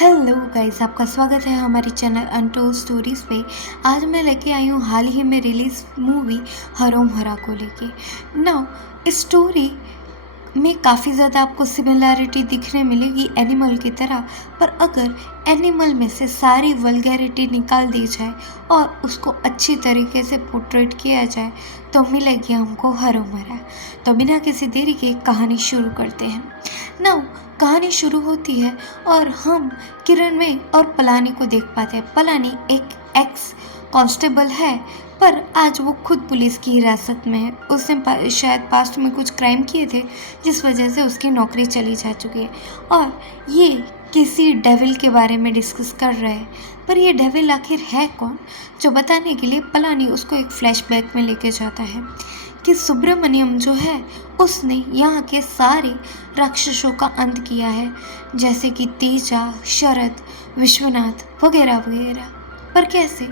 Hello guys, आपका स्वागत है हमारे चैनल अनटोल्ड स्टोरीज़ पे। आज मैं लेके आई हूँ हाल ही में रिलीज मूवी हरोम हरा को लेके। नाउ इस स्टोरी में काफ़ी ज़्यादा आपको सिमिलैरिटी दिखने मिलेगी एनिमल की तरह, पर अगर एनिमल में से सारी वल्गैरिटी निकाल दी जाए और उसको अच्छी तरीके से पोर्ट्रेट किया जाए तो मिलेगी हमको हरोम हरा। तो बिना किसी देरी के कहानी शुरू करते हैं। नाउ कहानी शुरू होती है और हम किरण में और पलानी को देख पाते हैं। पलानी एक एक्स कांस्टेबल है, पर आज वो खुद पुलिस की हिरासत में है। उसने शायद पास्ट में कुछ क्राइम किए थे जिस वजह से उसकी नौकरी चली जा चुकी है और ये किसी डेविल के बारे में डिस्कस कर रहे हैं। पर ये डेविल आखिर है कौन, जो बताने के लिए पलानी उसको एक फ्लैशबैक में लेके जाता है कि सुब्रमण्यम जो है उसने यहाँ के सारे राक्षसों का अंत किया है, जैसे कि तेजा, शरद, विश्वनाथ वगैरह वगैरह। पर कैसे?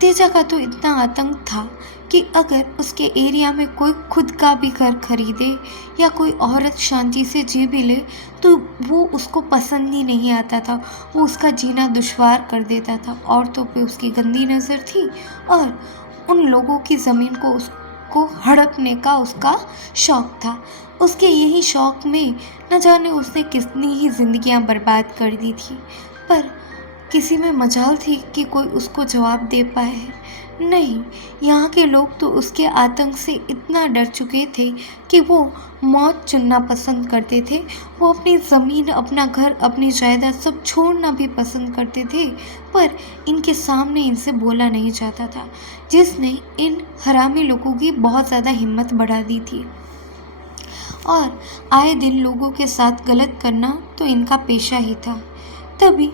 तेजा का तो इतना आतंक था कि अगर उसके एरिया में कोई खुद का भी घर खरीदे या कोई औरत शांति से जी भी ले तो वो उसको पसंद ही नहीं आता था। वो उसका जीना दुश्वार कर देता था। औरतों पे उसकी गंदी नज़र थी और उन लोगों की ज़मीन को हड़पने का उसका शौक़ था। उसके यही शौक़ में न जाने उसने कितनी ही ज़िंदगियां बर्बाद कर दी थी, पर किसी में मजाल थी कि कोई उसको जवाब दे पाए? नहीं, यहाँ के लोग तो उसके आतंक से इतना डर चुके थे कि वो मौत चुनना पसंद करते थे। वो अपनी ज़मीन, अपना घर, अपनी जायदाद सब छोड़ना भी पसंद करते थे, पर इनके सामने इनसे बोला नहीं जाता था, जिसने इन हरामी लोगों की बहुत ज़्यादा हिम्मत बढ़ा दी थी। और आए दिन लोगों के साथ गलत करना तो इनका पेशा ही था। तभी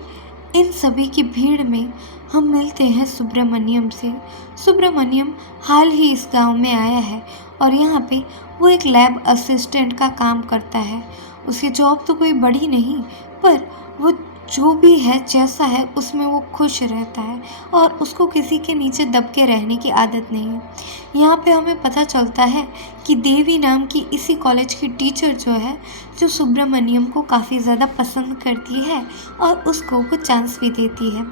इन सभी की भीड़ में हम मिलते हैं सुब्रमण्यम से। सुब्रमण्यम हाल ही इस गांव में आया है और यहाँ पे वो एक लैब असिस्टेंट का काम करता है। उसकी जॉब तो कोई बड़ी नहीं, पर वो जो भी है, जैसा है, उसमें वो खुश रहता है और उसको किसी के नीचे दब के रहने की आदत नहीं है। यहाँ पे हमें पता चलता है कि देवी नाम की इसी कॉलेज की टीचर जो है, जो सुब्रमण्यम को काफ़ी ज़्यादा पसंद करती है और उसको वो चांस भी देती है।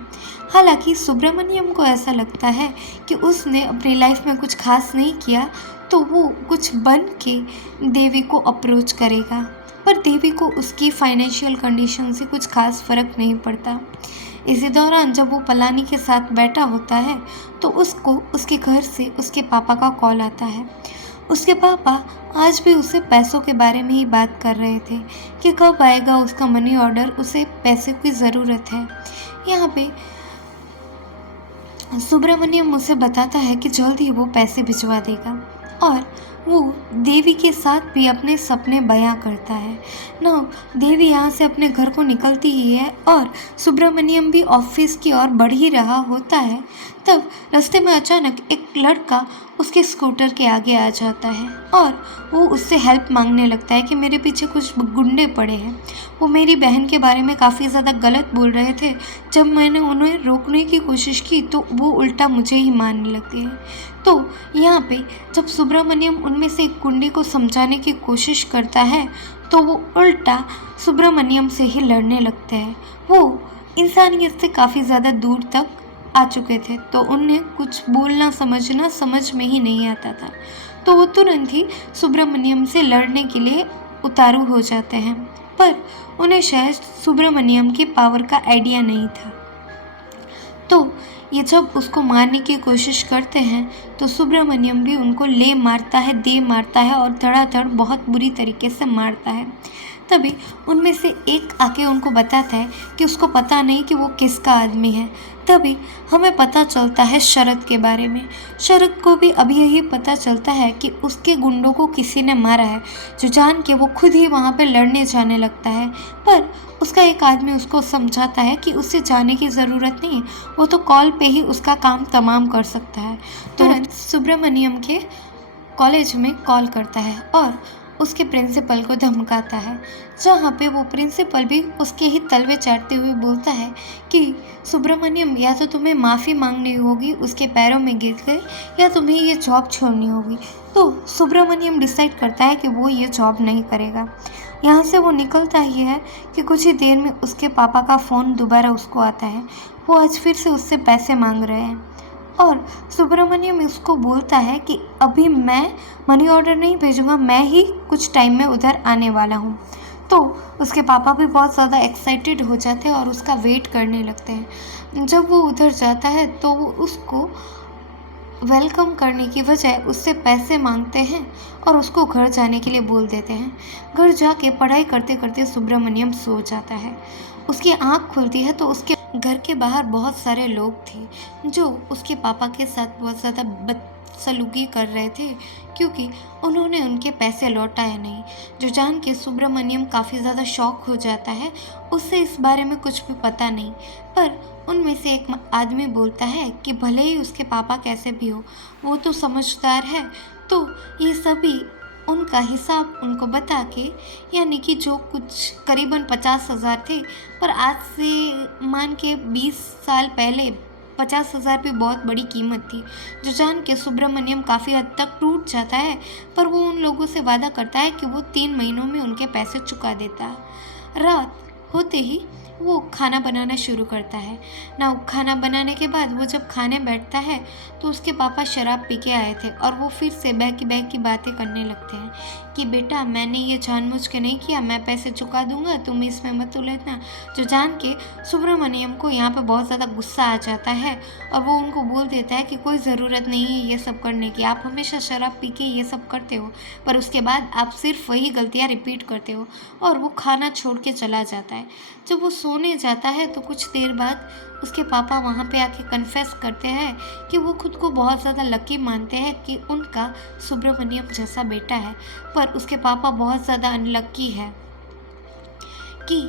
हालांकि सुब्रमण्यम को ऐसा लगता है कि उसने अपनी लाइफ में कुछ खास नहीं किया, तो वो कुछ बन के देवी को अप्रोच करेगा, पर देवी को उसकी फाइनेंशियल कंडीशन से कुछ खास फ़र्क नहीं पड़ता। इसी दौरान जब वो पलानी के साथ बैठा होता है तो उसको उसके घर से उसके पापा का कॉल आता है। उसके पापा आज भी उसे पैसों के बारे में ही बात कर रहे थे कि कब आएगा उसका मनी ऑर्डर, उसे पैसे की ज़रूरत है। यहाँ पे सुब्रमण्यम उसे बताता है कि जल्द ही वो पैसे भिजवा देगा और वो देवी के साथ भी अपने सपने बयां करता है। ना देवी यहाँ से अपने घर को निकलती ही है और सुब्रमण्यम भी ऑफिस की ओर बढ़ ही रहा होता है। तब रास्ते में अचानक एक लड़का उसके स्कूटर के आगे आ जाता है और वो उससे हेल्प मांगने लगता है कि मेरे पीछे कुछ गुंडे पड़े हैं। वो मेरी बहन के बारे में काफ़ी ज़्यादा गलत बोल रहे थे। जब मैंने उन्हें रोकने की कोशिश की तो वो उल्टा मुझे ही मारने लगते हैं। तो यहाँ पे जब सुब्रमण्यम उनमें से एक गुंडे को समझाने की कोशिश करता है तो वो उल्टा सुब्रमण्यम से ही लड़ने लगते हैं। वो इंसानियत से काफ़ी ज़्यादा दूर तक आ चुके थे, तो उन्हें कुछ बोलना समझना समझ में ही नहीं आता था, तो वो तुरंत ही सुब्रमण्यम से लड़ने के लिए उतारू हो जाते हैं। पर उन्हें शायद सुब्रमण्यम की पावर का आइडिया नहीं था। तो ये जब उसको मारने की कोशिश करते हैं तो सुब्रमण्यम भी उनको ले मारता है, दे मारता है और धड़ाधड़ बहुत बुरी तरीके से मारता है। तभी उनमें से एक आके उनको बताता है कि उसको पता नहीं कि वो किसका आदमी है। तभी हमें पता चलता है शरद के बारे में। शरद को भी अभी यही पता चलता है कि उसके गुंडों को किसी ने मारा है, जो जान के वो खुद ही वहाँ पे लड़ने जाने लगता है। पर उसका एक आदमी उसको समझाता है कि उसे जाने की ज़रूरत नहीं, वो तो कॉल पे ही उसका काम तमाम कर सकता है। तुरंत सुब्रमण्यम के कॉलेज में कॉल करता है और उसके प्रिंसिपल को धमकाता है, जहाँ पे वो प्रिंसिपल भी उसके ही तलवे चाटते हुए बोलता है कि सुब्रमण्यम, या तो तुम्हें माफ़ी मांगनी होगी उसके पैरों में गिर कर, या तुम्हें ये जॉब छोड़नी होगी। तो सुब्रमण्यम डिसाइड करता है कि वो ये जॉब नहीं करेगा। यहाँ से वो निकलता ही है कि कुछ ही देर में उसके पापा का फ़ोन दोबारा उसको आता है। वो आज फिर से उससे पैसे मांग रहे हैं और सुब्रमण्यम उसको बोलता है कि अभी मैं मनी ऑर्डर नहीं भेजूंगा, मैं ही कुछ टाइम में उधर आने वाला हूँ। तो उसके पापा भी बहुत ज़्यादा एक्साइटेड हो जाते हैं और उसका वेट करने लगते हैं। जब वो उधर जाता है तो वो उसको वेलकम करने की बजाय उससे पैसे मांगते हैं और उसको घर जाने के लिए बोल देते हैं। घर जाके पढ़ाई करते करते सुब्रमण्यम सो जाता है। उसकी आँख खुलती है तो उसके घर के बाहर बहुत सारे लोग थे जो उसके पापा के साथ बहुत ज़्यादा बदसलूकी कर रहे थे, क्योंकि उन्होंने उनके पैसे लौटाए नहीं। जो जान के सुब्रमण्यम काफ़ी ज़्यादा शॉक हो जाता है। उससे इस बारे में कुछ भी पता नहीं, पर उनमें से एक आदमी बोलता है कि भले ही उसके पापा कैसे भी हो, वो तो समझदार है। तो ये सभी उनका हिसाब उनको बता के, यानी कि जो कुछ करीबन 50,000 थे, पर आज से मान के 20 साल पहले 50,000 भी बहुत बड़ी कीमत थी। जो जान के सुब्रमण्यम काफ़ी हद तक टूट जाता है, पर वो उन लोगों से वादा करता है कि वो 3 महीनों में उनके पैसे चुका देता है। रात होते ही वो खाना बनाना शुरू करता है ना। खाना बनाने के बाद वो जब खाने बैठता है तो उसके पापा शराब पी के आए थे और वो फिर से बैक की बातें करने लगते हैं कि बेटा, मैंने ये जानबूझ के नहीं किया, मैं पैसे चुका दूंगा, तुम इसमें मत उलझना। जो जान के सुब्रमण्यम को यहाँ पे बहुत ज़्यादा गुस्सा आ जाता है और वो उनको बोल देता है कि कोई ज़रूरत नहीं है ये सब करने की, आप हमेशा शराब पी के ये सब करते हो, पर उसके बाद आप सिर्फ वही गलतियाँ रिपीट करते हो। और वो खाना छोड़ के चला जाता है। जब वो सोने जाता है तो कुछ देर बाद उसके पापा वहाँ पे आके कन्फेस करते हैं कि वो खुद को बहुत ज़्यादा लकी मानते हैं कि उनका सुब्रमण्यम जैसा बेटा है, पर उसके पापा बहुत ज़्यादा अनलक्की है कि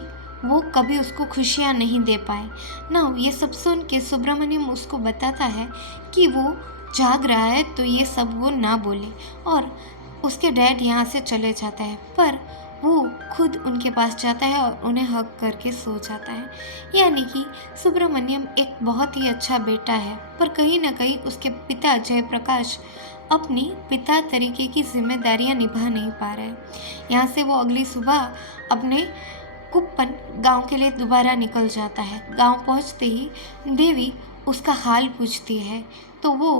वो कभी उसको खुशियाँ नहीं दे पाए ना। ये सब सुन के सुब्रमण्यम उसको बताता है कि वो जाग रहा है तो ये सब वो ना बोले, और उसके डैड यहाँ से चले जाता है, पर वो खुद उनके पास जाता है और उन्हें हक करके सो जाता है। यानी कि सुब्रमण्यम एक बहुत ही अच्छा बेटा है, पर कहीं ना कहीं उसके पिता जयप्रकाश अपनी पिता तरीके की जिम्मेदारियां निभा नहीं पा रहे हैं। यहाँ से वो अगली सुबह अपने कुप्पन गांव के लिए दोबारा निकल जाता है। गांव पहुंचते ही देवी उसका हाल पूछती है तो वो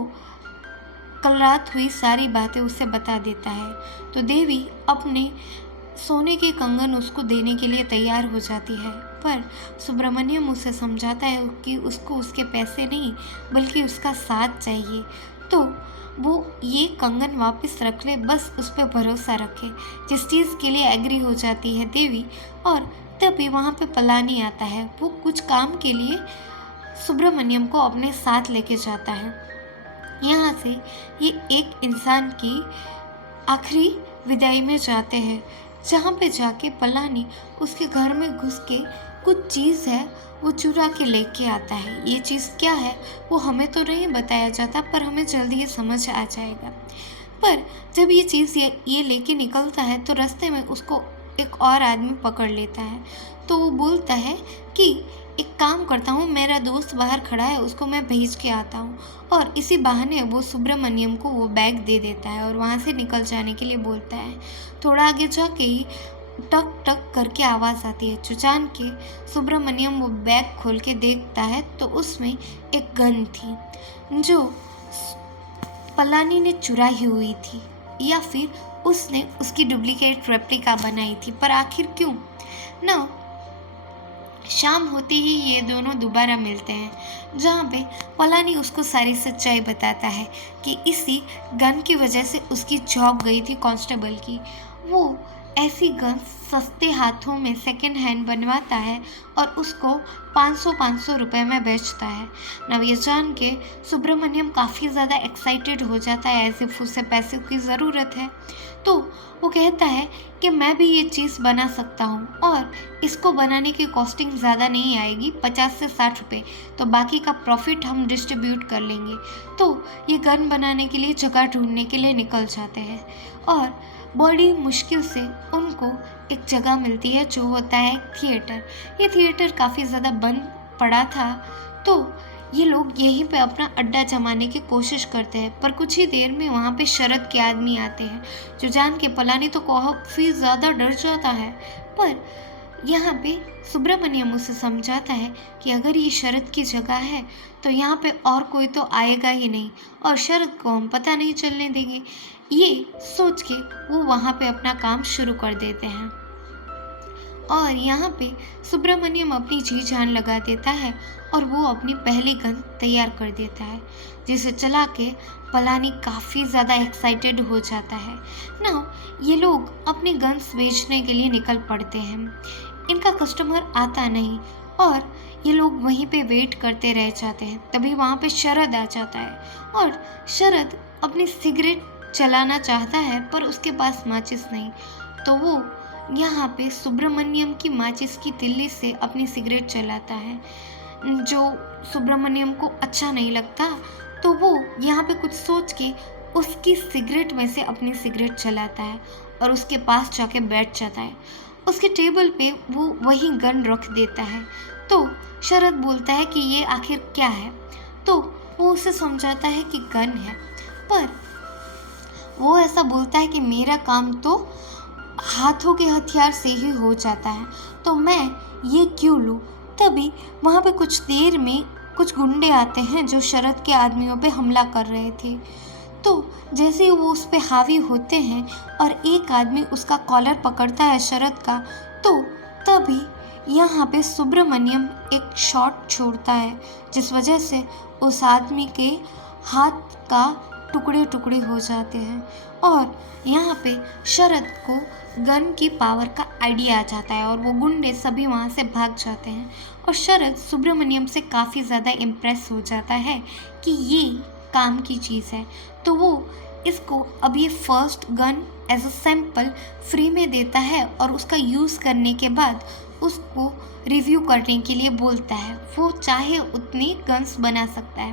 कल रात हुई सारी बातें उसे बता देता है। तो देवी अपने सोने के कंगन उसको देने के लिए तैयार हो जाती है, पर सुब्रमण्यम उसे समझाता है कि उसको उसके पैसे नहीं बल्कि उसका साथ चाहिए। तो वो ये कंगन वापस रख ले, बस उस पर भरोसा रखे। जिस चीज़ के लिए एग्री हो जाती है देवी, और तभी वहाँ पे पलानी आता है। वो कुछ काम के लिए सुब्रमण्यम को अपने साथ लेके जाता है। यहाँ से ये एक इंसान की आखिरी विदाई में जाते हैं, जहाँ पे जाके पलानी उसके घर में घुस के कुछ चीज़ है वो चुरा के लेके आता है। ये चीज़ क्या है वो हमें तो नहीं बताया जाता, पर हमें जल्दी ये समझ आ जाएगा। पर जब ये चीज़ ये लेके निकलता है तो रास्ते में उसको एक और आदमी पकड़ लेता है। तो वो बोलता है कि एक काम करता हूँ, मेरा दोस्त बाहर खड़ा है, उसको मैं भेज के आता हूँ। और इसी बहाने वो सुब्रमण्यम को वो बैग दे देता है और वहाँ से निकल जाने के लिए बोलता है। थोड़ा आगे जाके ही टक टक करके आवाज़ आती है। चुचान के सुब्रमण्यम वो बैग खोल के देखता है तो उसमें एक गन थी जो पलानी ने चुराई हुई थी, या फिर उसने उसकी डुप्लीकेट रेप्लिका बनाई थी। पर आखिर क्यों ना। शाम होते ही ये दोनों दोबारा मिलते हैं, जहाँ पे पलानी उसको सारी सच्चाई बताता है कि इसी गन की वजह से उसकी जॉब गई थी कांस्टेबल की। वो ऐसी गन सस्ते हाथों में सेकंड हैंड बनवाता है और उसको 500 रुपए में बेचता है। नव ये जान के सुब्रमण्यम काफ़ी ज़्यादा एक्साइटेड हो जाता है, ऐसे उसे पैसे की ज़रूरत है। तो वो कहता है कि मैं भी ये चीज़ बना सकता हूँ और इसको बनाने की कॉस्टिंग ज़्यादा नहीं आएगी, 50 से 60 रुपये, तो बाकी का प्रॉफिट हम डिस्ट्रीब्यूट कर लेंगे। तो ये गन बनाने के लिए जगह ढूंढने के लिए निकल जाते हैं और बड़ी मुश्किल से उनको एक जगह मिलती है जो होता है थिएटर। ये थिएटर काफ़ी ज़्यादा बंद पड़ा था, तो ये लोग यहीं पे अपना अड्डा जमाने की कोशिश करते हैं। पर कुछ ही देर में वहाँ पे शरद के आदमी आते हैं, जो जान के पलानी तो काफ़ी ज़्यादा डर जाता है। पर यहाँ पे सुब्रमण्यम उसे समझाता है कि अगर ये शरद की जगह है तो यहाँ पे और कोई तो आएगा ही नहीं, और शरद को हम पता नहीं चलने देंगे। ये सोच के वो वहाँ पे अपना काम शुरू कर देते हैं, और यहाँ पे सुब्रमण्यम अपनी जी जान लगा देता है और वो अपनी पहली गन तैयार कर देता है, जिसे चला के पलानी काफ़ी ज़्यादा एक्साइटेड हो जाता है। ना ये लोग अपनी गन्स बेचने के लिए निकल पड़ते हैं। इनका कस्टमर आता नहीं और ये लोग वहीं पे वेट करते रह जाते हैं। तभी वहाँ पे शरद आ जाता है, और शरद अपनी सिगरेट चलाना चाहता है पर उसके पास माचिस नहीं, तो वो यहाँ पे सुब्रमण्यम की माचिस की तिल्ली से अपनी सिगरेट जलाता है, जो सुब्रमण्यम को अच्छा नहीं लगता। तो वो यहाँ पे कुछ सोच के उसकी सिगरेट में से अपनी सिगरेट जलाता है और उसके पास जाके बैठ जाता है। उसके टेबल पे वो वही गन रख देता है। तो शरद बोलता है कि ये आखिर क्या है, तो वो उसे समझाता है कि गन है, पर वो ऐसा बोलता है कि मेरा काम तो हाथों के हथियार से ही हो जाता है, तो मैं ये क्यों लूँ। तभी वहाँ पे कुछ देर में कुछ गुंडे आते हैं जो शरद के आदमियों पे हमला कर रहे थे। तो जैसे ही वो उस पे हावी होते हैं और एक आदमी उसका कॉलर पकड़ता है शरद का, तो तभी यहाँ पे सुब्रमण्यम एक शॉट छोड़ता है, जिस वजह से उस आदमी के हाथ का टुकड़े टुकड़े हो जाते हैं, और यहाँ पे शरद को गन की पावर का आइडिया आ जाता है और वो गुंडे सभी वहाँ से भाग जाते हैं। और शरद सुब्रमण्यम से काफ़ी ज़्यादा इम्प्रेस हो जाता है कि ये काम की चीज़ है, तो वो इसको अब ये first gun as a sample free में देता है और उसका यूज़ करने के बाद उसको रिव्यू करने के लिए बोलता है। वो चाहे उतनी गन्स बना सकता है।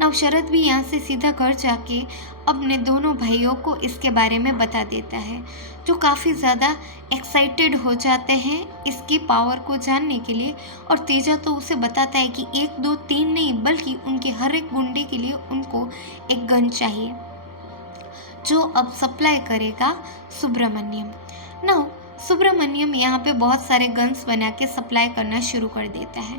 नाउ शरद भी यहाँ से सीधा घर जाके अपने दोनों भाइयों को इसके बारे में बता देता है, जो काफ़ी ज़्यादा एक्साइटेड हो जाते हैं इसकी पावर को जानने के लिए। और तेजा तो उसे बताता है कि 1 2 3 नहीं, बल्कि उनके हर एक गुंडे के लिए उनको एक गन चाहिए, जो अब सप्लाई करेगा सुब्रमण्यम। नाउ सुब्रमण्यम यहाँ पे बहुत सारे गन्स बना के सप्लाई करना शुरू कर देता है,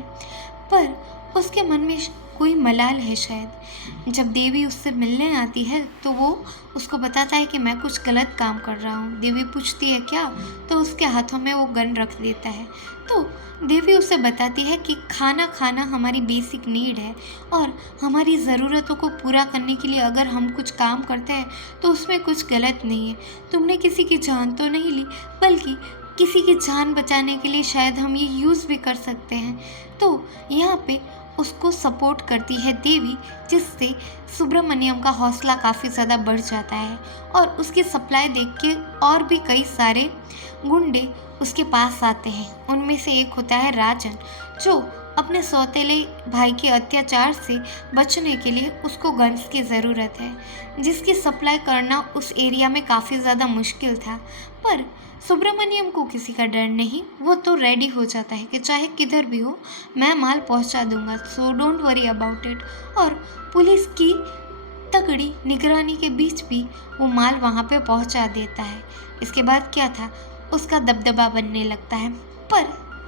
पर उसके मन में कोई मलाल है शायद। जब देवी उससे मिलने आती है तो वो उसको बताता है कि मैं कुछ गलत काम कर रहा हूँ। देवी पूछती है क्या, तो उसके हाथों में वो गन रख देता है। तो देवी उसे बताती है कि खाना खाना हमारी बेसिक नीड है, और हमारी ज़रूरतों को पूरा करने के लिए अगर हम कुछ काम करते हैं तो उसमें कुछ गलत नहीं है। तुमने किसी की जान तो नहीं ली, बल्कि किसी की जान बचाने के लिए शायद हम ये यूज़ भी कर सकते हैं। तो यहाँ पे उसको सपोर्ट करती है देवी, जिससे सुब्रमण्यम का हौसला काफ़ी ज़्यादा बढ़ जाता है, और उसकी सप्लाई देख के और भी कई सारे गुंडे उसके पास आते हैं। उनमें से एक होता है राजन, जो अपने सौतेले भाई के अत्याचार से बचने के लिए उसको गन्स की ज़रूरत है, जिसकी सप्लाई करना उस एरिया में काफ़ी ज़्यादा मुश्किल था। पर सुब्रमण्यम को किसी का डर नहीं, वो तो रेडी हो जाता है कि चाहे किधर भी हो मैं माल पहुंचा दूंगा, so don't worry about it. और पुलिस की तगड़ी निगरानी के बीच भी वो माल वहाँ पे पहुँचा देता है। इसके बाद क्या था, उसका दबदबा बनने लगता है। पर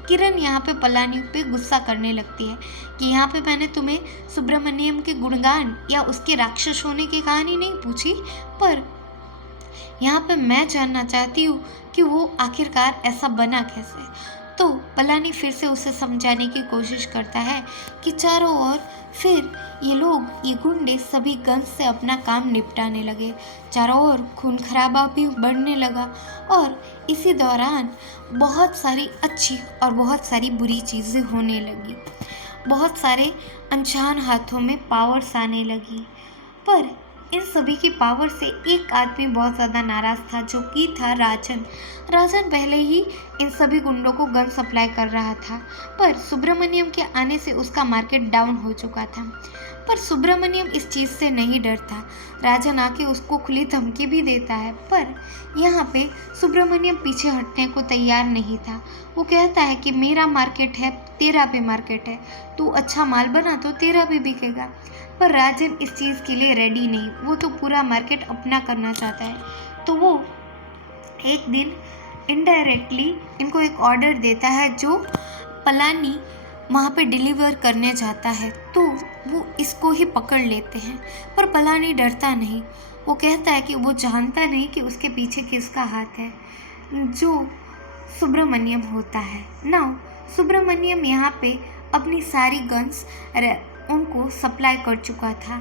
किरण यहाँ पे पलानी पे गुस्सा करने लगती है कि यहाँ पे मैंने तुम्हें सुब्रमण्यम के गुणगान या उसके राक्षस होने की कहानी नहीं पूछी, पर यहाँ पे मैं जानना चाहती हूँ कि वो आखिरकार ऐसा बना कैसे। तो पलानी फिर से उसे समझाने की कोशिश करता है कि चारों ओर फिर ये गुंडे सभी गन्स से अपना काम निपटाने लगे। चारों ओर खून खराबा भी बढ़ने लगा, और इसी दौरान बहुत सारी अच्छी और बहुत सारी बुरी चीज़ें होने लगी। बहुत सारे अनजान हाथों में पावर्स आने लगी। पर इन सभी की पावर से एक आदमी बहुत ज़्यादा नाराज़ था, जो कि था राजन। राजन पहले ही इन सभी गुंडों को गन सप्लाई कर रहा था, पर सुब्रमण्यम के आने से उसका मार्केट डाउन हो चुका था। पर सुब्रमण्यम इस चीज़ से नहीं डरता। राजन आके उसको खुली धमकी भी देता है, पर यहाँ पे सुब्रमण्यम पीछे हटने को तैयार नहीं था। वो कहता है कि मेरा मार्केट है, तेरा भी मार्केट है, तू अच्छा माल बना तो तेरा भी बिकेगा। पर राजन इस चीज़ के लिए रेडी नहीं, वो तो पूरा मार्केट अपना करना चाहता है। तो वो एक दिन इनडायरेक्टली इनको एक ऑर्डर देता है, जो पलानी वहाँ पे डिलीवर करने जाता है, तो वो इसको ही पकड़ लेते हैं। पर पलानी डरता नहीं, वो कहता है कि वो जानता नहीं कि उसके पीछे किसका हाथ है, जो सुब्रमण्यम होता है। नाउ सुब्रमण्यम यहाँ पे अपनी सारी गन्स उनको सप्लाई कर चुका था।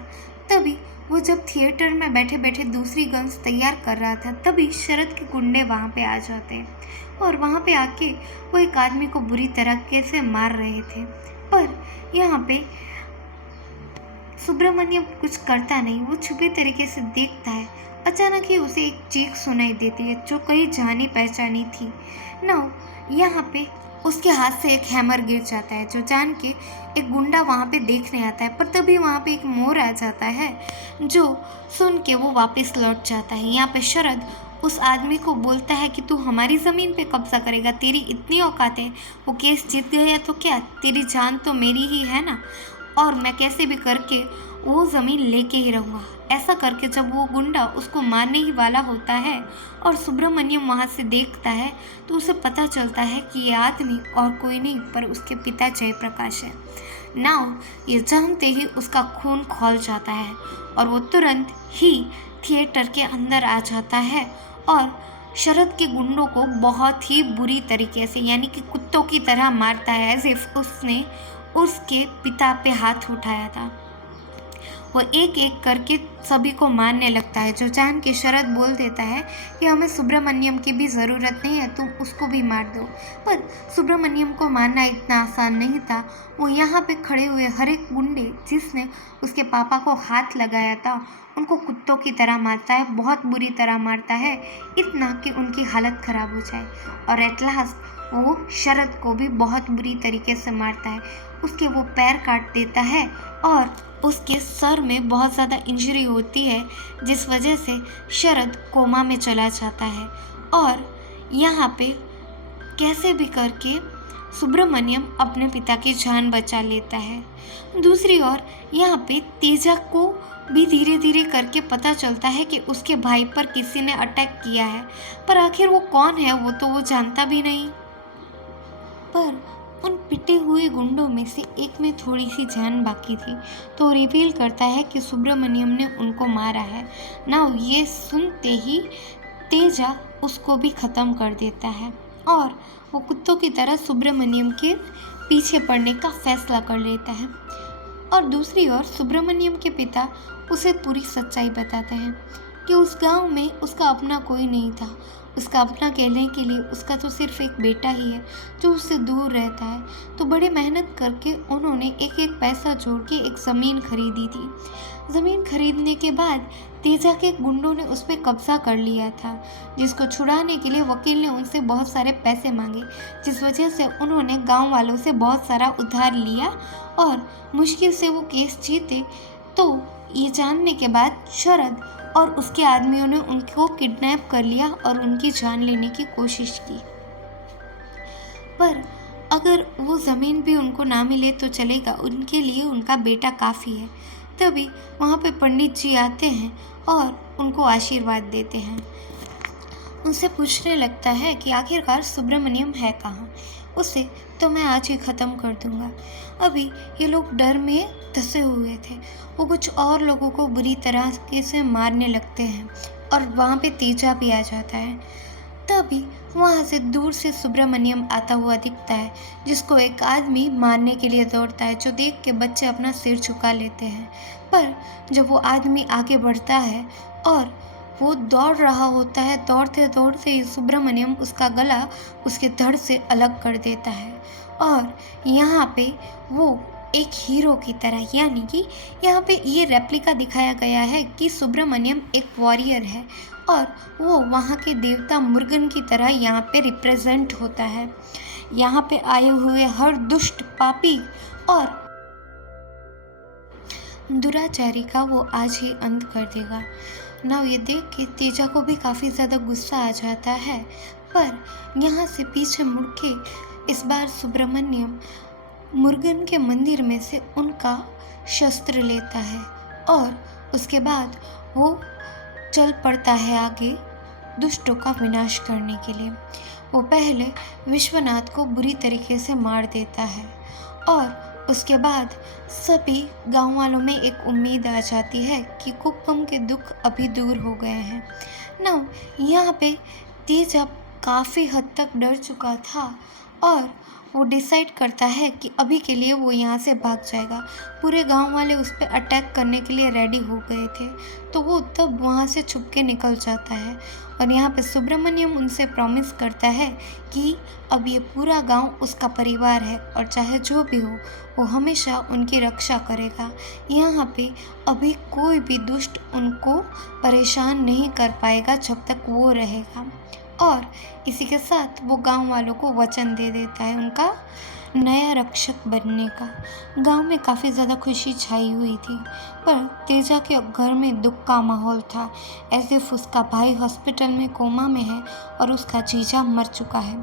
तभी वो जब थिएटर में बैठे बैठे दूसरी गन्स तैयार कर रहा था, तभी शरद के गुंडे वहाँ पे आ जाते हैं और वहाँ पे आके वो एक आदमी को बुरी तरीके से मार रहे थे। पर यहाँ पे सुब्रमण्यम कुछ करता नहीं, वो छुपे तरीके से देखता है। अचानक ही उसे एक चीख सुनाई देती है, जो कहीं जानी पहचानी थी। नाउ यहाँ पे उसके हाथ से एक हैमर गिर जाता है, जो जान के एक गुंडा वहाँ पे देखने आता है। पर तभी वहाँ पे एक मोर आ जाता है, जो सुन के वो वापस लौट जाता है। यहाँ पे शरद उस आदमी को बोलता है कि तू हमारी ज़मीन पे कब्जा करेगा, तेरी इतनी औकात है, वो केस जीत गया तो क्या, तेरी जान तो मेरी ही है ना, और मैं कैसे भी करके वो ज़मीन लेके ही रहूँगा। ऐसा करके जब वो गुंडा उसको मारने ही वाला होता है और सुब्रमण्यम वहाँ से देखता है, तो उसे पता चलता है कि ये आदमी और कोई नहीं पर उसके पिता जयप्रकाश है। नाउ ये जानते ही उसका खून खौल जाता है और वो तुरंत ही थिएटर के अंदर आ जाता है और शरद के गुंडों को बहुत ही बुरी तरीके से, यानी कि कुत्तों की तरह मारता है, एज इफ उसने उसके पिता पे हाथ उठाया था। वो एक एक करके सभी को मारने लगता है, जो जान के शरद बोल देता है कि हमें सुब्रमण्यम की भी ज़रूरत नहीं है, तुम उसको भी मार दो। पर सुब्रमण्यम को मारना इतना आसान नहीं था। वो यहाँ पे खड़े हुए हर एक गुंडे जिसने उसके पापा को हाथ लगाया था, उनको कुत्तों की तरह मारता है, बहुत बुरी तरह मारता है, इतना कि उनकी हालत ख़राब हो जाए। और एट लास्ट वो शरद को भी बहुत बुरी तरीके से मारता है, उसके वो पैर काट देता है और उसके सर में बहुत ज़्यादा इंजरी होती है, जिस वजह से शरद कोमा में चला जाता है। और यहाँ पे कैसे भी करके सुब्रमण्यम अपने पिता की जान बचा लेता है। दूसरी ओर यहाँ पे तेजा को भी धीरे धीरे करके पता चलता है कि उसके भाई पर किसी ने अटैक किया है, पर आखिर वो कौन है वो तो वो जानता भी नहीं। पर उन पिटे हुए गुंडों में से एक में थोड़ी सी जान बाकी थी, तो रिवील करता है कि सुब्रमण्यम ने उनको मारा है। नाउ ये सुनते ही तेजा उसको भी ख़त्म कर देता है और वो कुत्तों की तरह सुब्रमण्यम के पीछे पड़ने का फैसला कर लेता है। और दूसरी ओर सुब्रमण्यम के पिता उसे पूरी सच्चाई बताते हैं कि उस गांव में उसका अपना कोई नहीं था। उसका अपना कहने के लिए उसका तो सिर्फ एक बेटा ही है, जो उससे दूर रहता है। तो बड़ी मेहनत करके उन्होंने एक एक पैसा जोड़ के एक ज़मीन खरीदी थी। ज़मीन खरीदने के बाद तेजा के गुंडों ने उस पर कब्जा कर लिया था, जिसको छुड़ाने के लिए वकील ने उनसे बहुत सारे पैसे मांगे, जिस वजह से उन्होंने गांव वालों से बहुत सारा उधार लिया और मुश्किल से वो केस जीते। तो ये जानने के बाद शरद और उसके आदमियों ने उनको किडनैप कर लिया और उनकी जान लेने की कोशिश की। पर अगर वो ज़मीन भी उनको ना मिले तो चलेगा, उनके लिए उनका बेटा काफ़ी है। तभी वहाँ पे पंडित जी आते हैं और उनको आशीर्वाद देते हैं। उनसे पूछने लगता है कि आखिरकार सुब्रमण्यम है कहाँ, उसे तो मैं आज ही ख़त्म कर दूंगा। अभी ये लोग डर में धंसे हुए थे। वो कुछ और लोगों को बुरी तरह से मारने लगते हैं और वहाँ पे तेजा भी आ जाता है। तभी वहाँ से दूर से सुब्रमण्यम आता हुआ दिखता है, जिसको एक आदमी मारने के लिए दौड़ता है, जो देख के बच्चे अपना सिर झुका लेते हैं। पर जब वो आदमी आगे बढ़ता है और वो दौड़ रहा होता है, दौड़ते दौड़ते ही सुब्रमण्यम उसका गला उसके धड़ से अलग कर देता है और यहाँ पे वो एक हीरो की तरह, यानी कि यहाँ पे ये रेप्लिका दिखाया गया है कि सुब्रमण्यम एक वॉरियर है और वो वहाँ के देवता मुर्गन की तरह यहाँ पे रिप्रेजेंट होता है। यहाँ पे आए हुए हर दुष्ट, पापी और दुराचारी का वो आज ही अंत कर देगा। नाउ ये देख के तेजा को भी काफ़ी ज़्यादा गुस्सा आ जाता है, पर यहाँ से पीछे मुड़ के इस बार सुब्रमण्यम मुर्गन के मंदिर में से उनका शस्त्र लेता है और उसके बाद वो चल पड़ता है आगे दुष्टों का विनाश करने के लिए। वो पहले विश्वनाथ को बुरी तरीके से मार देता है और उसके बाद सभी गांव वालों में एक उम्मीद आ जाती है कि कुप्पम के दुख अभी दूर हो गए हैं। ना यहाँ पे तेजा काफ़ी हद तक डर चुका था और वो डिसाइड करता है कि अभी के लिए वो यहाँ से भाग जाएगा। पूरे गांव वाले उस पर अटैक करने के लिए रेडी हो गए थे, तो वो तब वहाँ से छुप के निकल जाता है और यहाँ पे सुब्रमण्यम उनसे प्रॉमिस करता है कि अब ये पूरा गांव उसका परिवार है और चाहे जो भी हो वो हमेशा उनकी रक्षा करेगा। यहाँ पे अभी कोई भी दुष्ट उनको परेशान नहीं कर पाएगा जब तक वो रहेगा। और इसी के साथ वो गांव वालों को वचन दे देता है उनका नया रक्षक बनने का। गांव में काफ़ी ज़्यादा खुशी छाई हुई थी, पर तेजा के घर में दुख का माहौल था। ऐसे उसका भाई हॉस्पिटल में कोमा में है और उसका जीजा मर चुका है।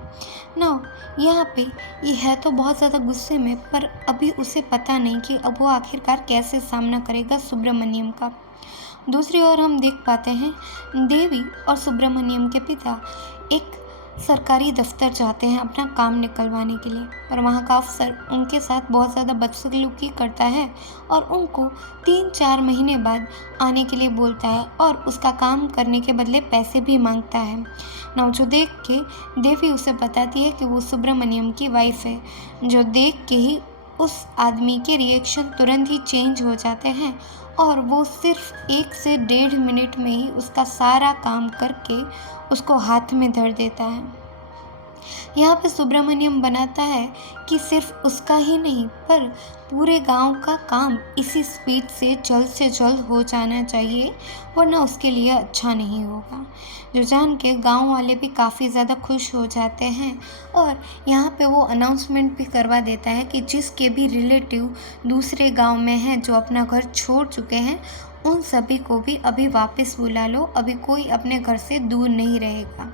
ना यहाँ पे ये है तो बहुत ज़्यादा गुस्से में, पर अभी उसे पता नहीं कि अब वो आखिरकार कैसे सामना करेगा सुब्रमण्यम का। दूसरी ओर हम देख पाते हैं देवी और सुब्रमण्यम के पिता एक सरकारी दफ्तर जाते हैं अपना काम निकलवाने के लिए, पर वहाँ का अफसर उनके साथ बहुत ज़्यादा बदसलूकी करता है और उनको 3-4 महीने बाद आने के लिए बोलता है और उसका काम करने के बदले पैसे भी मांगता है। ना जो देख के देवी उसे बताती है कि वो सुब्रमण्यम की वाइफ है। जो देख के ही उस आदमी के रिएक्शन तुरंत ही चेंज हो जाते हैं और वो सिर्फ 1 से 1.5 मिनट में ही उसका सारा काम करके उसको हाथ में धर देता है। यहाँ पे सुब्रमण्यम बनाता है कि सिर्फ उसका ही नहीं पर पूरे गांव का काम इसी स्पीड से जल्द हो जाना चाहिए, वरना उसके लिए अच्छा नहीं होगा। जो जान के गांव वाले भी काफ़ी ज़्यादा खुश हो जाते हैं और यहाँ पे वो अनाउंसमेंट भी करवा देता है कि जिसके भी रिलेटिव दूसरे गांव में हैं जो अपना घर छोड़ चुके हैं, उन सभी को भी अभी वापस बुला लो, अभी कोई अपने घर से दूर नहीं रहेगा।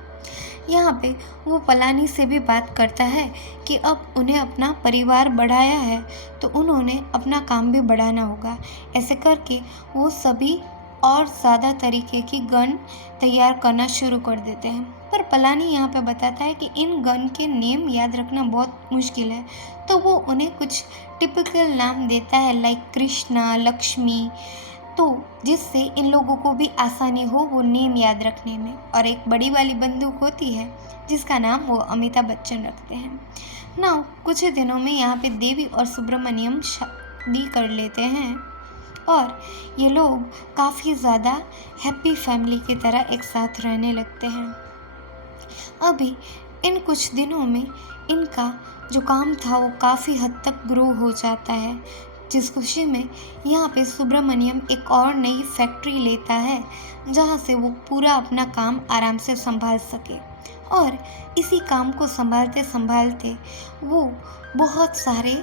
यहाँ पे वो पलानी से भी बात करता है कि अब उन्हें अपना परिवार बढ़ाया है तो उन्होंने अपना काम भी बढ़ाना होगा। ऐसे करके वो सभी और ज़्यादा तरीके की गन तैयार करना शुरू कर देते हैं, पर पलानी यहाँ पे बताता है कि इन गन के नेम याद रखना बहुत मुश्किल है, तो वो उन्हें कुछ टिपिकल नाम देता है लाइक कृष्णा, लक्ष्मी, तो जिससे इन लोगों को भी आसानी हो वो नेम याद रखने में। और एक बड़ी वाली बंदूक होती है जिसका नाम वो अमिताभ बच्चन रखते हैं। ना कुछ ही दिनों में यहाँ पे देवी और सुब्रमण्यम शादी कर लेते हैं और ये लोग काफ़ी ज़्यादा हैप्पी फैमिली की तरह एक साथ रहने लगते हैं। अभी इन कुछ दिनों में इनका जो काम था वो काफ़ी हद तक ग्रो हो जाता है, जिस खुशी में यहाँ पे सुब्रमण्यम एक और नई फैक्ट्री लेता है जहाँ से वो पूरा अपना काम आराम से संभाल सके। और इसी काम को संभालते संभालते वो बहुत सारे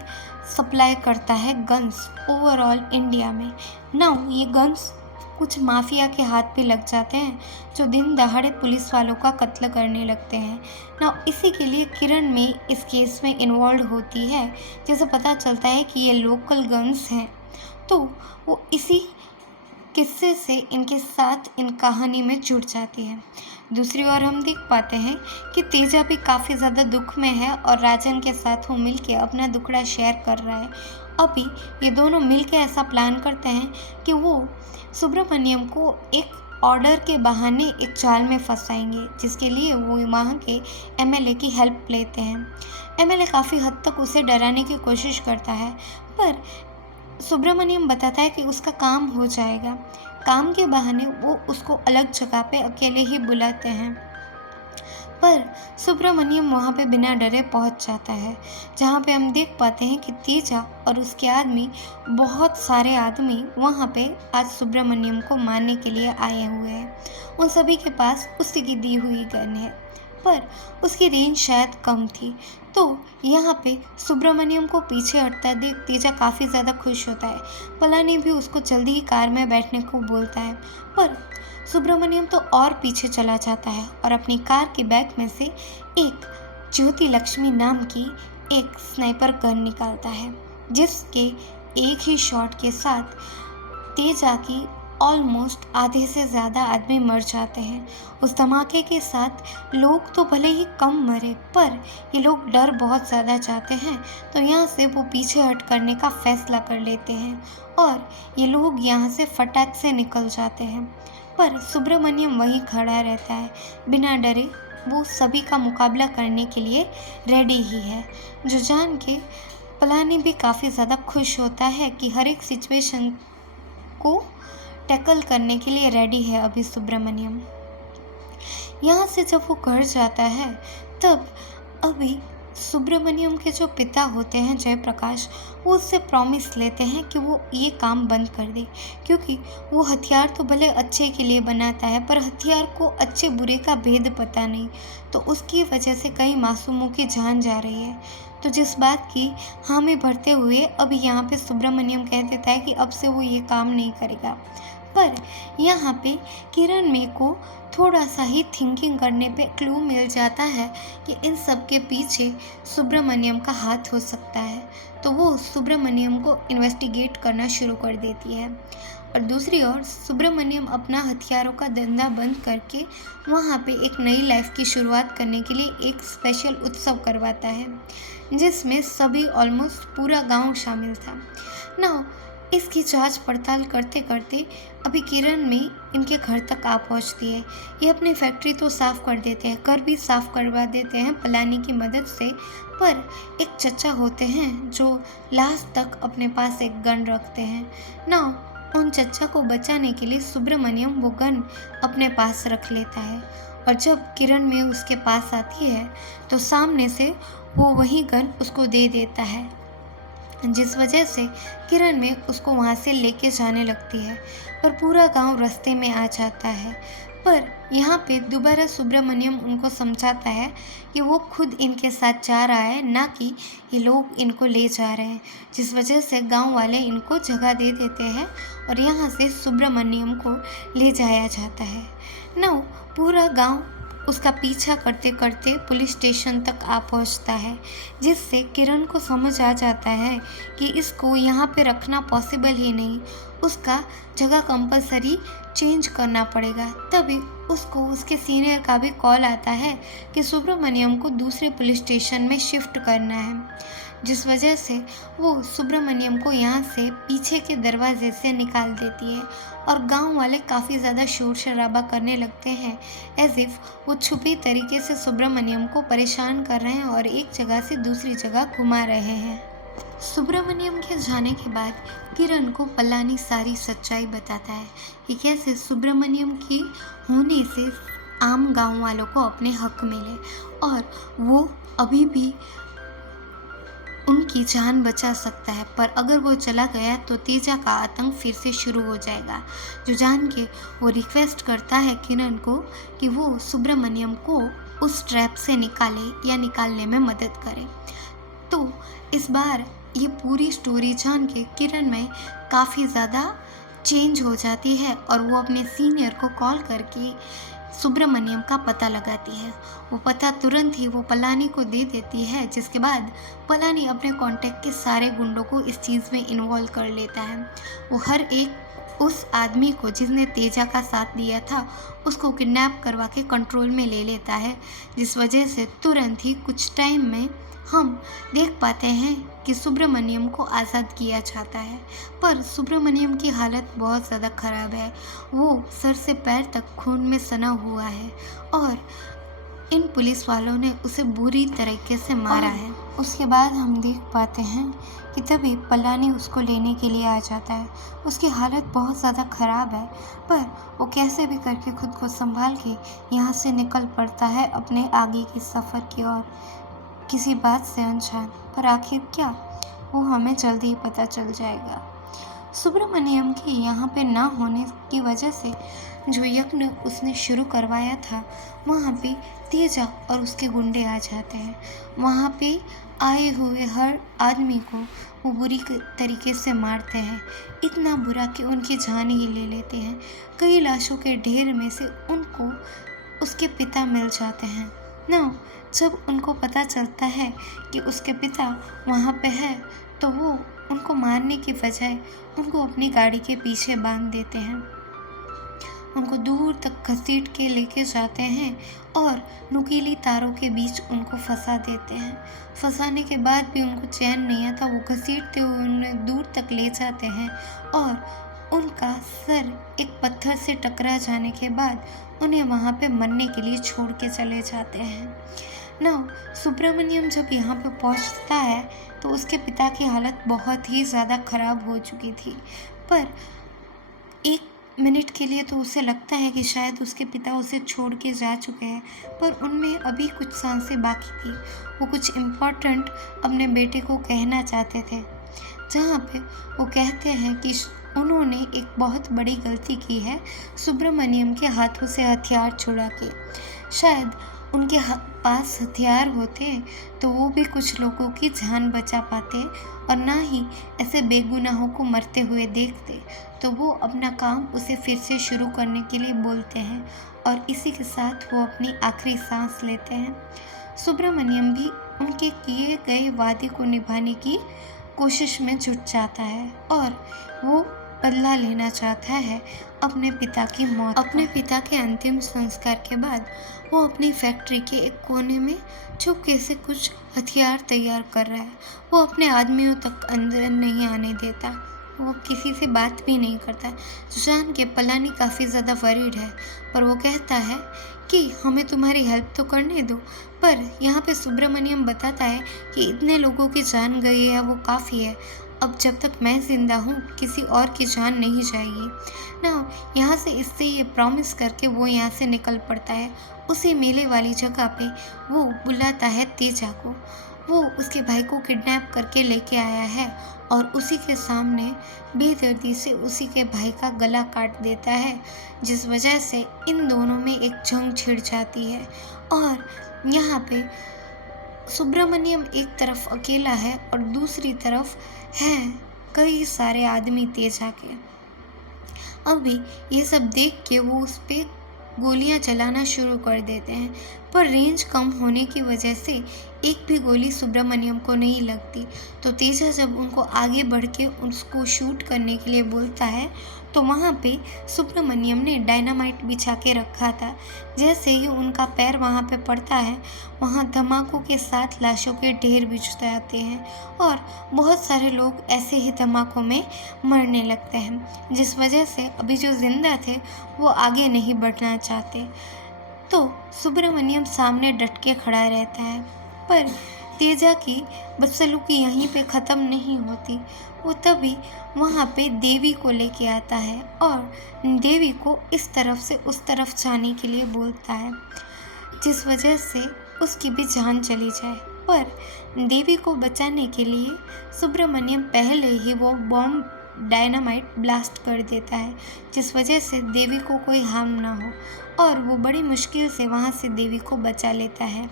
सप्लाई करता है गन्स ओवरऑल इंडिया में। नाउ ये गन्स कुछ माफिया के हाथ भी लग जाते हैं जो दिन दहाड़े पुलिस वालों का कत्ल करने लगते हैं। ना इसी के लिए किरण में इस केस में इन्वॉल्व होती है। जैसे पता चलता है कि ये लोकल गन्स हैं, तो वो इसी किस्से से इनके साथ इन कहानी में जुड़ जाती है। दूसरी ओर हम देख पाते हैं कि तेजा भी काफ़ी ज़्यादा दुख में है और राजन के साथ वो मिलके अपना दुखड़ा शेयर कर रहा है। अभी ये दोनों मिलके ऐसा प्लान करते हैं कि वो सुब्रमण्यम को एक ऑर्डर के बहाने एक जाल में फंसाएंगे, जिसके लिए वो वहाँ के एमएलए की हेल्प लेते हैं। एमएलए काफ़ी हद तक उसे डराने की कोशिश करता है, पर सुब्रमण्यम बताता है कि उसका काम हो जाएगा। काम के बहाने वो उसको अलग जगह पे अकेले ही बुलाते हैं, पर सुब्रमण्यम वहाँ पे बिना डरे पहुँच जाता है, जहाँ पे हम देख पाते हैं कि तेजा और उसके आदमी, बहुत सारे आदमी वहाँ पे आज सुब्रमण्यम को मारने के लिए आए हुए हैं। उन सभी के पास उसी की दी हुई गन है, पर उसकी रेंज शायद कम थी। तो यहाँ पे सुब्रमण्यम को पीछे हटता देख तेजा काफ़ी ज़्यादा खुश होता है। पलानी भी उसको जल्दी ही कार में बैठने को बोलता है, पर सुब्रमण्यम तो और पीछे चला जाता है और अपनी कार के बैग में से एक ज्योति लक्ष्मी नाम की एक स्नाइपर गन निकालता है, जिसके एक ही शॉट के साथ तेजा की ऑलमोस्ट आधे से ज़्यादा आदमी मर जाते हैं। उस धमाके के साथ लोग तो भले ही कम मरे, पर ये लोग डर बहुत ज़्यादा जाते हैं, तो यहाँ से वो पीछे हट करने का फैसला कर लेते हैं और ये लोग यहाँ से फटाक से निकल जाते हैं। पर सुब्रमण्यम वहीं खड़ा रहता है, बिना डरे। वो सभी का मुकाबला करने के लिए रेडी ही है, जो जान के पलानी भी काफ़ी ज़्यादा खुश होता है कि हर एक सिचुएशन को टैकल करने के लिए रेडी है अभी सुब्रमण्यम। यहाँ से जब वो घर जाता है, तब अभी सुब्रमण्यम के जो पिता होते हैं जयप्रकाश, वो उससे प्रॉमिस लेते हैं कि वो ये काम बंद कर दे, क्योंकि वो हथियार तो भले अच्छे के लिए बनाता है, पर हथियार को अच्छे बुरे का भेद पता नहीं, तो उसकी वजह से कई मासूमों की जान जा रही है। तो जिस बात की हामी भरते हुए अभी यहाँ पे सुब्रमण्यम कह देता है कि अब से वो ये काम नहीं करेगा। पर यहाँ पे किरण में को थोड़ा सा ही थिंकिंग करने पे क्लू मिल जाता है कि इन सब के पीछे सुब्रमण्यम का हाथ हो सकता है, तो वो सुब्रमण्यम को इन्वेस्टिगेट करना शुरू कर देती है। और दूसरी ओर सुब्रमण्यम अपना हथियारों का धंधा बंद करके वहाँ पे एक नई लाइफ की शुरुआत करने के लिए एक स्पेशल उत्सव करवाता है, जिसमें सभी ऑलमोस्ट पूरा गांव शामिल था। ना इसकी जांच पड़ताल करते करते अभी किरण में इनके घर तक आ पहुंचती है। ये अपनी फैक्ट्री तो साफ़ कर देते हैं, घर भी साफ़ करवा देते हैं पलानी की मदद से, पर एक चचा होते हैं जो लास्ट तक अपने पास एक गन रखते हैं ना। उन चचा को बचाने के लिए सुब्रमण्यम वो गन अपने पास रख लेता है, और जब किरण में उसके पास आती है तो सामने से वो वही गन उसको दे देता है, जिस वजह से किरण में उसको वहाँ से लेके जाने लगती है, पर पूरा गांव रास्ते में आ जाता है। पर यहाँ पे दोबारा सुब्रमण्यम उनको समझाता है कि वो खुद इनके साथ जा रहा है, ना कि ये लोग इनको ले जा रहे हैं, जिस वजह से गांव वाले इनको जगह दे देते हैं और यहाँ से सुब्रमण्यम को ले जाया जाता है। ना पूरा गांव उसका पीछा करते करते पुलिस स्टेशन तक आ पहुंचता है, जिससे किरण को समझ आ जाता है कि इसको यहाँ पे रखना पॉसिबल ही नहीं, उसका जगह कंपलसरी चेंज करना पड़ेगा। तभी उसको उसके सीनियर का भी कॉल आता है कि सुब्रमण्यम को दूसरे पुलिस स्टेशन में शिफ्ट करना है, जिस वजह से वो सुब्रमण्यम को यहाँ से पीछे के दरवाजे से निकाल देती है और गांव वाले काफ़ी ज़्यादा शोर शराबा करने लगते हैं, एज इफ़ वो छुपी तरीके से सुब्रमण्यम को परेशान कर रहे हैं और एक जगह से दूसरी जगह घुमा रहे हैं। सुब्रमण्यम के जाने के बाद किरण को पलानी सारी सच्चाई बताता है कि कैसे सुब्रमण्यम की होने से आम गांव वालों को अपने हक मिले और वो अभी भी उनकी जान बचा सकता है, पर अगर वो चला गया तो तेजा का आतंक फिर से शुरू हो जाएगा। जो जान के वो रिक्वेस्ट करता है किरण को कि वो सुब्रमण्यम को उस ट्रैप से निकाले या निकालने में मदद करे। तो इस बार ये पूरी स्टोरी जान के किरण में काफ़ी ज़्यादा चेंज हो जाती है और वो अपने सीनियर को कॉल करके सुब्रमण्यम का पता लगाती है। वो पता तुरंत ही वो पलानी को दे देती है, जिसके बाद पलानी अपने कांटेक्ट के सारे गुंडों को इस चीज़ में इन्वॉल्व कर लेता है। वो हर एक उस आदमी को जिसने तेजा का साथ दिया था उसको किडनैप करवा के कंट्रोल में ले लेता है, जिस वजह से तुरंत ही कुछ टाइम में हम देख पाते हैं कि सुब्रमण्यम को आज़ाद किया जाता है। पर सुब्रमण्यम की हालत बहुत ज़्यादा ख़राब है, वो सर से पैर तक खून में सना हुआ है और इन पुलिस वालों ने उसे बुरी तरीके से मारा है। उसके बाद हम देख पाते हैं कि तभी पलानी उसको लेने के लिए आ जाता है। उसकी हालत बहुत ज़्यादा ख़राब है, पर वो कैसे भी करके खुद को संभाल के यहाँ से निकल पड़ता है अपने आगे के सफ़र की ओर, किसी बात से अनजान। पर आखिर क्या, वो हमें जल्दी ही पता चल जाएगा। सुब्रमण्यम के यहाँ पे ना होने की वजह से जो यज्ञ उसने शुरू करवाया था, वहाँ पे तेजा और उसके गुंडे आ जाते हैं। वहाँ पे आए हुए हर आदमी को वो बुरी तरीके से मारते हैं, इतना बुरा कि उनकी जान ही ले लेते हैं। कई लाशों के ढेर में से उनको उसके पिता मिल जाते हैं ना। जब उनको पता चलता है कि उसके पिता वहाँ पे है, तो वो उनको मारने की बजाय उनको अपनी गाड़ी के पीछे बांध देते हैं, उनको दूर तक घसीट के लेके जाते हैं और नुकीली तारों के बीच उनको फंसा देते हैं। फंसाने के बाद भी उनको चैन नहीं आता, वो घसीटते हुए उन्हें दूर तक ले जाते हैं और उनका सर एक पत्थर से टकरा जाने के बाद उन्हें वहाँ पे मरने के लिए छोड़ के चले जाते हैं ना। सुब्रमण्यम जब यहाँ पे पहुँचता है तो उसके पिता की हालत बहुत ही ज़्यादा ख़राब हो चुकी थी, पर एक मिनट के लिए तो उसे लगता है कि शायद उसके पिता उसे छोड़ के जा चुके हैं, पर उनमें अभी कुछ सांसें बाकी थी। वो कुछ इम्पोर्टेंट अपने बेटे को कहना चाहते थे, जहाँ पे वो कहते हैं कि उन्होंने एक बहुत बड़ी गलती की है सुब्रमण्यम के हाथों से हथियार छुड़ा के। शायद उनके पास हथियार होते तो वो भी कुछ लोगों की जान बचा पाते और ना ही ऐसे बेगुनाहों को मरते हुए देखते। तो वो अपना काम उसे फिर से शुरू करने के लिए बोलते हैं और इसी के साथ वो अपनी आखिरी सांस लेते हैं। सुब्रमण्यम भी उनके किए गए वादे को निभाने की कोशिश में जुट जाता है और वो बदला लेना चाहता है अपने पिता की मौत। अपने पिता के अंतिम संस्कार के बाद वो अपनी फैक्ट्री के एक कोने में चुपके से कुछ हथियार तैयार कर रहा है। वो अपने आदमियों तक अंदर नहीं आने देता, वो किसी से बात भी नहीं करता। जान के पलानी काफ़ी ज़्यादा वरीड है, पर वो कहता है कि हमें तुम्हारी हेल्प तो करने दो। पर यहाँ पे सुब्रमण्यम बताता है कि इतने लोगों की जान गई है वो काफ़ी है, अब जब तक मैं ज़िंदा हूँ किसी और की जान नहीं जाएगी ना। यहाँ से इससे ये प्रॉमिस करके वो यहाँ से निकल पड़ता है। उसी मेले वाली जगह पे वो बुलाता है तेजा को। वो उसके भाई को किडनैप करके लेके आया है और उसी के सामने बेदर्दी से उसी के भाई का गला काट देता है, जिस वजह से इन दोनों में एक जंग छिड़ जाती है। और यहाँ पे सुब्रमण्यम एक तरफ अकेला है और दूसरी तरफ हैं कई सारे आदमी तेजा के। अभी ये सब देख के वो उस पर गोलियां चलाना शुरू कर देते हैं, पर रेंज कम होने की वजह से एक भी गोली सुब्रमण्यम को नहीं लगती। तो तेजा जब उनको आगे बढ़ के उसको शूट करने के लिए बोलता है, तो वहाँ पे सुब्रमण्यम ने डायनामाइट बिछा के रखा था। जैसे ही उनका पैर वहाँ पे पड़ता है, वहाँ धमाकों के साथ लाशों के ढेर बिछ जाते हैं और बहुत सारे लोग ऐसे ही धमाकों में मरने लगते हैं, जिस वजह से अभी जो जिंदा थे वो आगे नहीं बढ़ना चाहते। तो सुब्रमण्यम सामने डट के खड़ा रहता है, पर तेजा की बदसलूकी यहीं पे ख़त्म नहीं होती। वो तभी वहाँ पे देवी को लेके आता है और देवी को इस तरफ से उस तरफ जाने के लिए बोलता है, जिस वजह से उसकी भी जान चली जाए। पर देवी को बचाने के लिए सुब्रमण्यम पहले ही वो बॉम्ब डायनामाइट ब्लास्ट कर देता है, जिस वजह से देवी को कोई हार्म ना हो और वो बड़ी मुश्किल से वहाँ से देवी को बचा लेता है।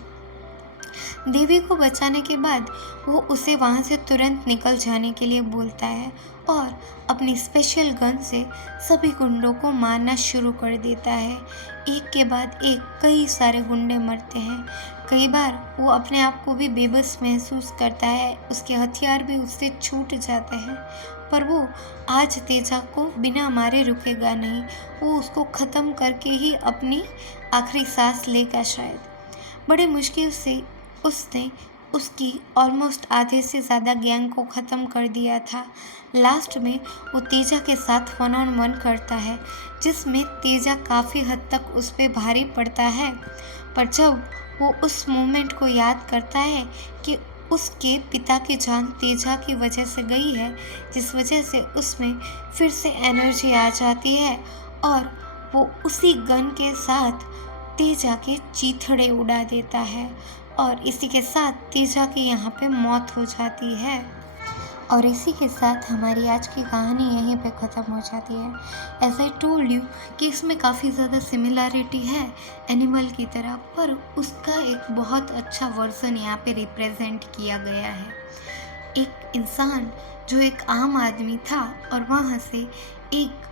देवी को बचाने के बाद वो उसे वहाँ से तुरंत निकल जाने के लिए बोलता है और अपनी स्पेशल गन से सभी गुंडों को मारना शुरू कर देता है। एक के बाद एक कई सारे गुंडे मरते हैं। कई बार वो अपने आप को भी बेबस महसूस करता है, उसके हथियार भी उससे छूट जाते हैं, पर वो आज तेजा को बिना मारे रुकेगा नहीं। वो उसको ख़त्म करके ही अपनी आखिरी सांस लेगा शायद। बड़े मुश्किल से उसने उसकी ऑलमोस्ट आधे से ज़्यादा गैंग को ख़त्म कर दिया था। लास्ट में वो तेजा के साथ 1-on-1 करता है, जिसमें तेजा काफ़ी हद तक उस पर भारी पड़ता है। पर जब वो उस मोमेंट को याद करता है कि उसके पिता की जान तेजा की वजह से गई है, जिस वजह से उसमें फिर से एनर्जी आ जाती है और वो उसी गन के साथ तेजा के चीथड़े उड़ा देता है और इसी के साथ तेजा की यहाँ पे मौत हो जाती है। और इसी के साथ हमारी आज की कहानी यहीं पे ख़त्म हो जाती है। एज आई टोल्ड यू कि इसमें काफ़ी ज़्यादा सिमिलैरिटी है एनिमल की तरह, पर उसका एक बहुत अच्छा वर्जन यहाँ पे रिप्रेजेंट किया गया है। एक इंसान जो एक आम आदमी था और वहाँ से एक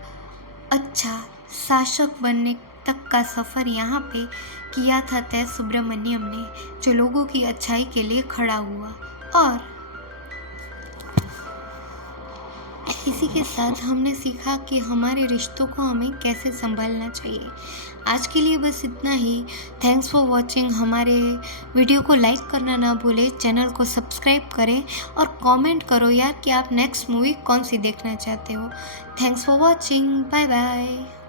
अच्छा शासक बनने तक का सफ़र यहाँ पे किया था तय सुब्रमण्यम ने, जो लोगों की अच्छाई के लिए खड़ा हुआ। और इसी के साथ हमने सीखा कि हमारे रिश्तों को हमें कैसे संभालना चाहिए। आज के लिए बस इतना ही। Thanks for watching. हमारे वीडियो को लाइक करना ना भूलें, चैनल को सब्सक्राइब करें और कमेंट करो यार कि आप नेक्स्ट मूवी कौन सी देखना चाहते हो। Thanks for watching. Bye bye.